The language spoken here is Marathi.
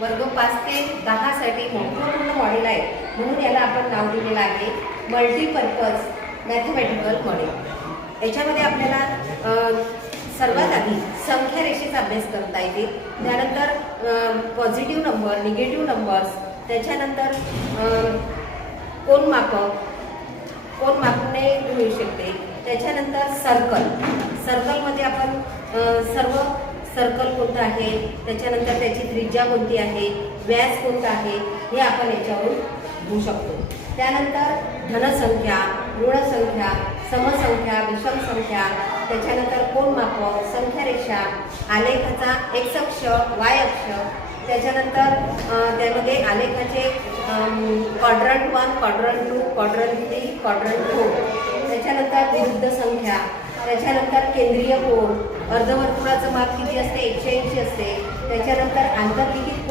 वर्ग 5 ते 10 साठी महत्त्वपूर्ण मॉडेल आहे, म्हणून याला आपण नाव दिलेलं आहे मल्टीपर्पज मॅथमॅटिकल मॉडेल। याच्यामध्ये आपल्याला सर्वात आधी संख्या रेषेचा अभ्यास करता येते, त्यानंतर पॉझिटिव्ह नंबर, निगेटिव्ह नंबर्स, त्याच्यानंतर कोण मापने मिळू शकते, त्याच्यानंतर सर्कलमध्ये आपण सर्कल कोणतं आहे, त्याच्यानंतर त्याची त्रिज्या कोणती आहे, व्यास कोणता आहे हे आपण याच्यावरून घेऊ शकतो। त्यानंतर धनसंख्या, ऋणसंख्या, समसंख्या, विषम संख्या, त्याच्यानंतर कोन मापक, संख्या रेषा, आलेखाचा एक्स अक्ष, वाय अक्ष, त्याच्यानंतर त्यामध्ये आलेखाचे क्वाड्रंट 1, क्वाड्रंट 2, क्वाड्रंट 3, क्वाड्रंट 4, त्याच्यानंतर विरुद्ध संख्या, त्याच्यानंतर केंद्रीय कोन, अर्धवर्तुळाचं माप किती असते, 180 असते, त्याच्यानंतर आंतरलिखित